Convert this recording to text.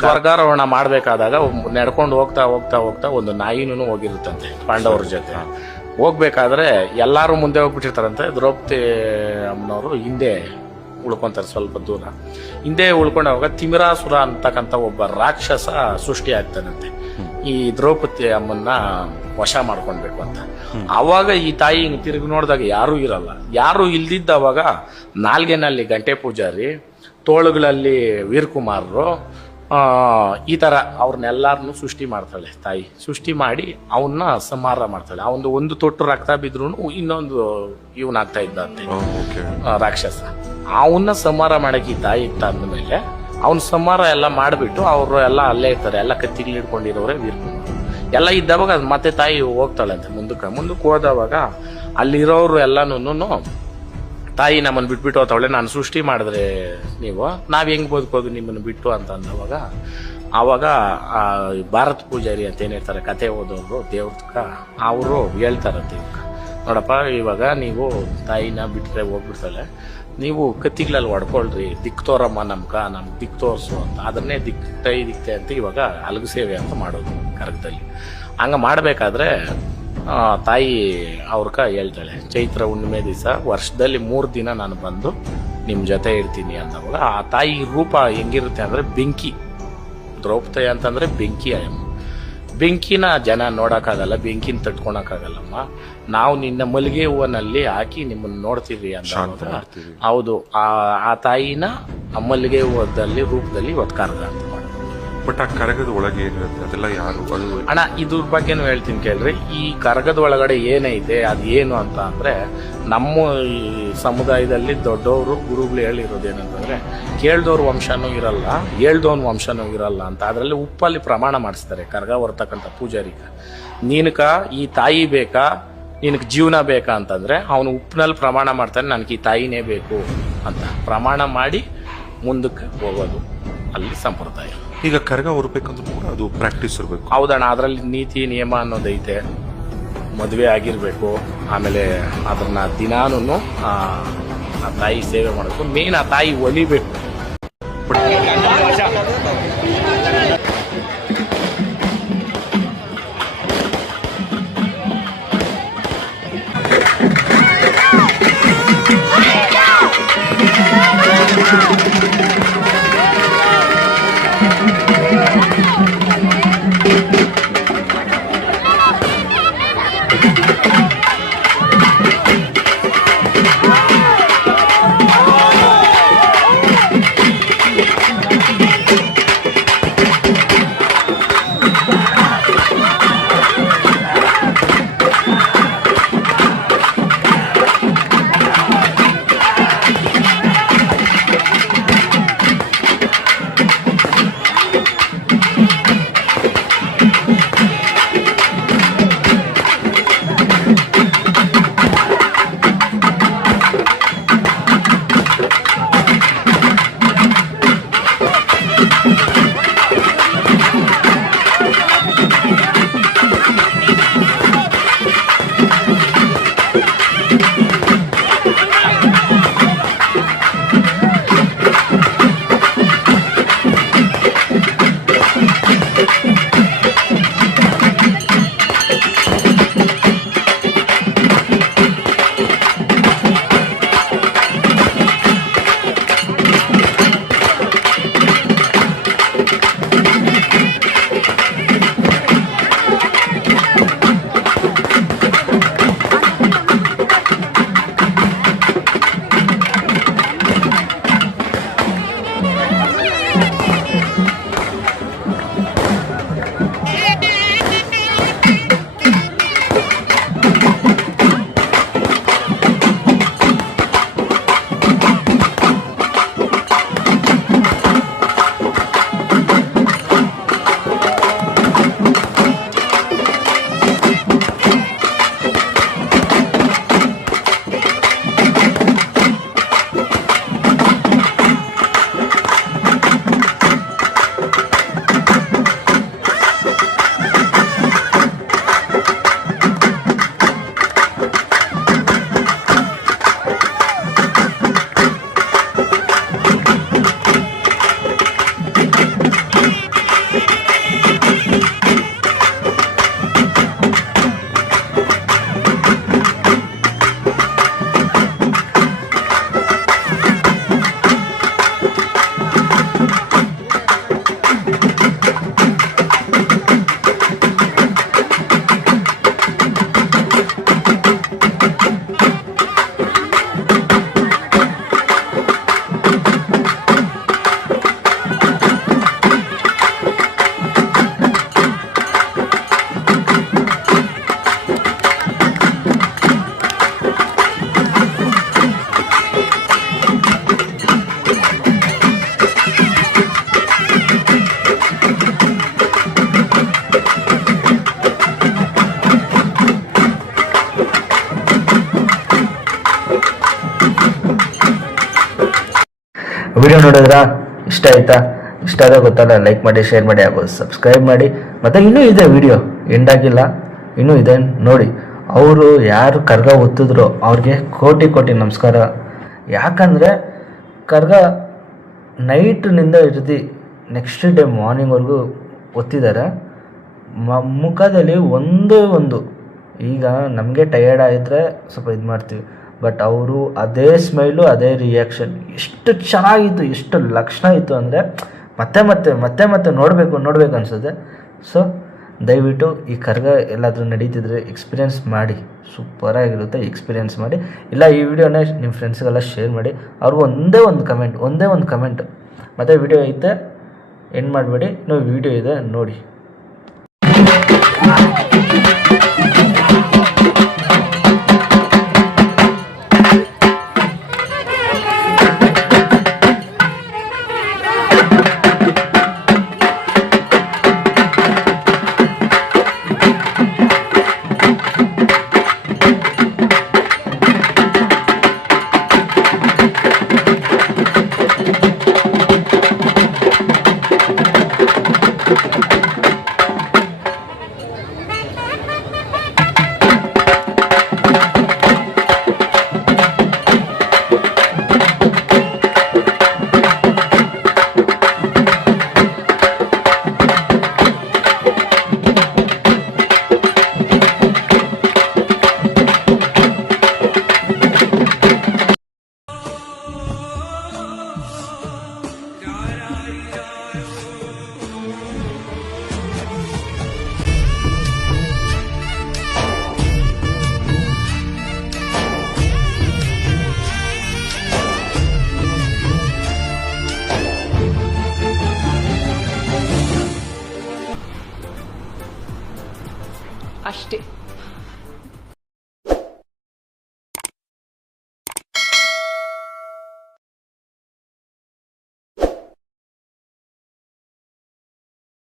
ಸ್ವರ್ಗಾರೋಹಣ ಮಾಡ್ಬೇಕಾದಾಗ ನಡ್ಕೊಂಡು ಹೋಗ್ತಾ ಹೋಗ್ತಾ ಹೋಗ್ತಾ ಒಂದು ನಾಯಿನೂ ಹೋಗಿರುತ್ತಂತೆ ಪಾಂಡವರ ಜೊತೆ. ಹೋಗ್ಬೇಕಾದ್ರೆ ಎಲ್ಲಾರು ಮುಂದೆ ಹೋಗ್ಬಿಟ್ಟಿರ್ತಾರಂತೆ. ದ್ರೌಪದಿ ಅಮ್ಮನವರು ಹಿಂದೆ ಉಳ್ಕೊಂತಾರೆ, ಸ್ವಲ್ಪ ದೂರ ಹಿಂದೆ ಉಳ್ಕೊಂಡಾಗ ತಿಮಿರಾಸುರ ಅಂತಕ್ಕಂಥ ಒಬ್ಬ ರಾಕ್ಷಸ ಸೃಷ್ಟಿ ಆಗ್ತಾನಂತೆ ಈ ದ್ರೌಪದಿ ಅಮ್ಮನ್ನ ವಶ ಮಾಡ್ಕೊಳ್ಬೇಕು ಅಂತ. ಆವಾಗ ಈ ತಾಯಿ ತಿರುಗಿ ನೋಡಿದಾಗ ಯಾರೂ ಇರಲ್ಲ. ಯಾರು ಇಲ್ದಿದ್ದವಾಗ ನಾಲ್ಗೆನಲ್ಲಿ ಗಂಟೆ ಪೂಜಾರಿ, ತೋಳುಗಳಲ್ಲಿ ವೀರಕುಮಾರರು, ಈ ಥರ ಅವ್ರನ್ನೆಲ್ಲರನ್ನು ಸೃಷ್ಟಿ ಮಾಡ್ತಾಳೆ ತಾಯಿ. ಸೃಷ್ಟಿ ಮಾಡಿ ಅವನ್ನ ಸಂಹಾರ ಮಾಡ್ತಾಳೆ. ಅವನು ಒಂದು ತೊಟ್ಟು ರಕ್ತ ಬಿದ್ರು ಇನ್ನೊಂದು ಇವನಾಗ್ತಾ ಇದ್ದಂತೆ ರಾಕ್ಷಸ. ಅವನ್ನ ಸಂಹಾರ ಮಾಡಕ್ಕೆ ಈ ತಾಯಿ ತಂದ್ಮೇಲೆ ಅವನ ಸಂಹಾರ ಎಲ್ಲ ಮಾಡಿಬಿಟ್ಟು ಅವರು ಎಲ್ಲ ಅಲ್ಲೇ ಇರ್ತಾರೆ. ಎಲ್ಲ ಕತ್ತಿಗಳು ಹಿಡ್ಕೊಂಡಿರೋರೆ ವೀರಕುಮಾರ್ ಎಲ್ಲ ಇದ್ದವಾಗ ಮತ್ತೆ ತಾಯಿ ಹೋಗ್ತಾಳಂತೆ ಮುಂದಕ್ಕೆ ಹೋದವಾಗ ಅಲ್ಲಿರೋರು ಎಲ್ಲನೂ ತಾಯಿ ನಮ್ಮನ್ನು ಬಿಟ್ಬಿಟ್ಟು ಹೋಗ್ತಾವಳೆ. ನಾನು ಸೃಷ್ಟಿ ಮಾಡಿದ್ರೆ ನೀವು ನಾವು ಹೆಂಗ್ ಬದುಕೋದು ನಿಮ್ಮನ್ನು ಬಿಟ್ಟು ಅಂತ ಅಂದವಾಗ ಆವಾಗ ಭಾರತ ಪೂಜಾರಿ ಅಂತ ಏನ್ ಹೇಳ್ತಾರೆ ಕತೆ ಓದೋರು ದೇವ್ರಕ್ಕ ಅವರು ಹೇಳ್ತಾರಂತೆ ಇವಾಗ ನೋಡಪ್ಪ ಇವಾಗ ನೀವು ತಾಯಿನ ಬಿಟ್ಟರೆ ಹೋಗ್ಬಿಡ್ತಾಳೆ, ನೀವು ಕತ್ತಿಗಳಲ್ಲಿ ಹೊಡ್ಕೊಳ್ರಿ, ದಿಕ್ ತೋರಮ್ಮ ನಮ್ಗೆ ದಿಕ್ ತೋರಿಸು ಅಂತ. ಅದನ್ನೇ ದಿಕ್ತೆ ಅಂತ ಇವಾಗ ಅಲಗು ಸೇವೆ ಅಂತ ಮಾಡೋದು ಕರಗದಲ್ಲಿ. ಹಂಗ ಮಾಡ್ಬೇಕಾದ್ರೆ ತಾಯಿ ಅವ್ರಕ ಹೇಳ್ತಾಳೆ ಚೈತ್ರ ಹುಣ್ಣಿಮೆ ದಿವಸ ವರ್ಷದಲ್ಲಿ 3 ದಿನ ನಾನು ಬಂದು ನಿಮ್ಮ ಜೊತೆ ಇರ್ತೀನಿ ಅಂದವಾಗ ಆ ತಾಯಿ ರೂಪ ಹೆಂಗಿರುತ್ತೆ ಅಂದ್ರೆ ಬೆಂಕಿ. ದ್ರೌಪದಿ ಅಂತಂದ್ರೆ ಬೆಂಕಿ ಅಯ್ಯಮ್ಮ. ಬೆಂಕಿನ ಜನ ನೋಡಕ್ಕಾಗಲ್ಲ, ಬೆಂಕಿನ ತಟ್ಕೊಳಕ್ಕಾಗಲ್ಲಮ್ಮ. ನಾವು ನಿನ್ನ ಮಲ್ಲಿಗೆ ಹೂವನಲ್ಲಿ ಹಾಕಿ ನಿಮ್ಮನ್ನ ನೋಡ್ತೀವಿ ಅಂತ. ಹೌದು, ಆ ತಾಯಿನ ಆ ಮಲ್ಲಿಗೆ ಹೂವದಲ್ಲಿ ರೂಪದಲ್ಲಿ ಇವತ್ತು ಕರಗ ಅಂತ ಮಾಡೋದು. ಬಟ್ ಆ ಕರಗದ ಒಳಗೆ ಏನಿರುತ್ತೆ ಅದೆಲ್ಲ ಯಾರು ಅಣ್ಣ ಇದ್ರ ಬಗ್ಗೆನೂ ಹೇಳ್ತೀನಿ ಕೇಳ್ರಿ. ಈ ಕರಗದ ಒಳಗಡೆ ಏನೈತೆ ಅದು ಏನು ಅಂತ ಅಂದ್ರೆ ನಮ್ಮ ಈ ಸಮುದಾಯದಲ್ಲಿ ದೊಡ್ಡವರು ಗುರುಗಳು ಹೇಳಿರೋದೇನಂತಂದ್ರೆ ಕೇಳ್ದವ್ರ ವಂಶನೂ ಇರಲ್ಲ, ಹೇಳ್ದವನ್ ವಂಶನೂ ಇರಲ್ಲ ಅಂತ. ಅದರಲ್ಲಿ ಉಪ್ಪಲ್ಲಿ ಪ್ರಮಾಣ ಮಾಡಿಸ್ತಾರೆ ಕರಗ ಹೊರತಕ್ಕಂಥ ಪೂಜಾರಿಗ. ನೀನಕ ಈ ತಾಯಿ ಬೇಕಾ, ನಿನಗೆ ಜೀವನ ಬೇಕಾ ಅಂತಂದ್ರೆ ಅವನು ಉಪ್ಪಿನಲ್ಲಿ ಪ್ರಮಾಣ ಮಾಡ್ತಾನೆ ನನಗೆ ಈ ತಾಯಿನೇ ಬೇಕು ಅಂತ ಪ್ರಮಾಣ ಮಾಡಿ ಮುಂದಕ್ಕೆ ಹೋಗೋದು ಅಲ್ಲಿ ಸಂಪ್ರದಾಯ. ಈಗ ಕರಗ ಹೊರಬೇಕಂದ್ರೂ ಕೂಡ ಅದು ಪ್ರಾಕ್ಟೀಸ್ ಇರಬೇಕು. ಹೌದಣ್ಣ, ಅದರಲ್ಲಿ ನೀತಿ ನಿಯಮ ಅನ್ನೋದೈತೆ. ಮದುವೆ ಆಗಿರ್ಬೇಕು, ಆಮೇಲೆ ಅದನ್ನ ದಿನಾನು ಆ ತಾಯಿ ಸೇವೆ ಮಾಡಬೇಕು. ಮೇನ್ ಆ ತಾಯಿ ಒಲಿಬೇಕು. ವಿಡಿಯೋ ನೋಡಿದ್ರಾ? ಇಷ್ಟ ಆಯ್ತಾ? ಇಷ್ಟ ಆದ ಗೊತ್ತಲ್ಲ, ಲೈಕ್ ಮಾಡಿ, ಶೇರ್ ಮಾಡಿ, ಹಾಗೂ ಸಬ್ಸ್ಕ್ರೈಬ್ ಮಾಡಿ. ಮತ್ತು ಇನ್ನೂ ಇದೆ ವಿಡಿಯೋ, ಎಂಡಾಗಿಲ್ಲ, ಇನ್ನೂ ಇದೆ ನೋಡಿ. ಅವರು ಯಾರು ಕರ್ಗ ಒತ್ತಿದ್ರು ಅವ್ರಿಗೆ ಕೋಟಿ ಕೋಟಿ ನಮಸ್ಕಾರ. ಯಾಕಂದರೆ ಕರ್ಗ ನೈಟ್ನಿಂದ ಹಿಡಿದು ನೆಕ್ಸ್ಟ್ ಡೇ ಮಾರ್ನಿಂಗ್ವರೆಗೂ ಒತ್ತಿದ್ದಾರೆ. ಮುಖದಲ್ಲಿ ಒಂದೇ ಒಂದು, ಈಗ ನಮಗೆ ಟಯರ್ಡ್ ಆಗಿದ್ರೆ ಸ್ವಲ್ಪ ಇದು ಮಾಡ್ತೀವಿ, ಬಟ್ ಅವರು ಅದೇ ಸ್ಮೈಲು, ಅದೇ ರಿಯಾಕ್ಷನ್, ಎಷ್ಟು ಚೆನ್ನಾಗಿತ್ತು, ಎಷ್ಟು ಲಕ್ಷಣ ಇತ್ತು ಅಂದರೆ ಮತ್ತೆ ಮತ್ತೆ ಮತ್ತೆ ಮತ್ತೆ ನೋಡಬೇಕು ಅನಿಸುತ್ತೆ. ಸೊ ದಯವಿಟ್ಟು ಈ ಕರ್ಗ ಎಲ್ಲಾದರೂ ನಡೀತಿದ್ರೆ ಎಕ್ಸ್ಪೀರಿಯೆನ್ಸ್ ಮಾಡಿ, ಸೂಪರಾಗಿರುತ್ತೆ. ಎಕ್ಸ್ಪೀರಿಯೆನ್ಸ್ ಮಾಡಿ, ಇಲ್ಲ ಈ ವಿಡಿಯೋನ ನಿಮ್ಮ ಫ್ರೆಂಡ್ಸ್ಗೆಲ್ಲ ಶೇರ್ ಮಾಡಿ. ಅವ್ರಿಗೂ ಒಂದೇ ಒಂದು ಕಮೆಂಟ್. ಮತ್ತು ವಿಡಿಯೋ ಐತೆ ಎಂಡ್ ಮಾಡಬೇಡಿ, ಇನ್ನೂ ವಿಡಿಯೋ ಇದೆ ನೋಡಿ. ಅಷ್ಟೇ.